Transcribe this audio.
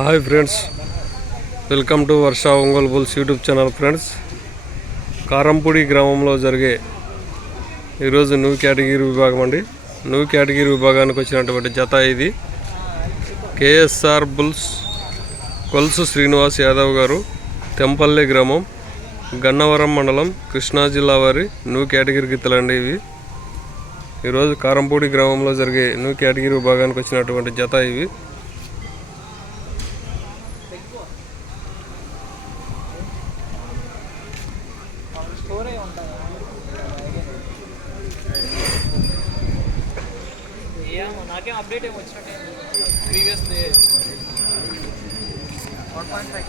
Hi friends welcome to Varsha Ongole bulls YouTube channel friends Karampudi గ్రామంలో జరిగే ఈరోజు new category విభాగం అండి. న్యూ కేటగిరీ విభాగానికి వచ్చినటువంటి జత ఇది. కేఎస్ఆర్ బుల్స్ కొల్సు శ్రీనివాస్ యాదవ్ గారు తెంపల్లి గ్రామం గన్నవరం మండలం కృష్ణా జిల్లా వారి న్యూ కేటగిరీ గిత్తలండి ఇవి. ఈరోజు కారంపూడి గ్రామంలో జరిగే న్యూ కేటగిరీ విభాగానికి వచ్చినటువంటి జత ఇవి. స్టోరే ఉంటుంది? ఏమో నాకేం అప్డేట్ ఏమి వచ్చినట్టే ప్రీవియస్ వన్ పాయింట్ ఫైవ్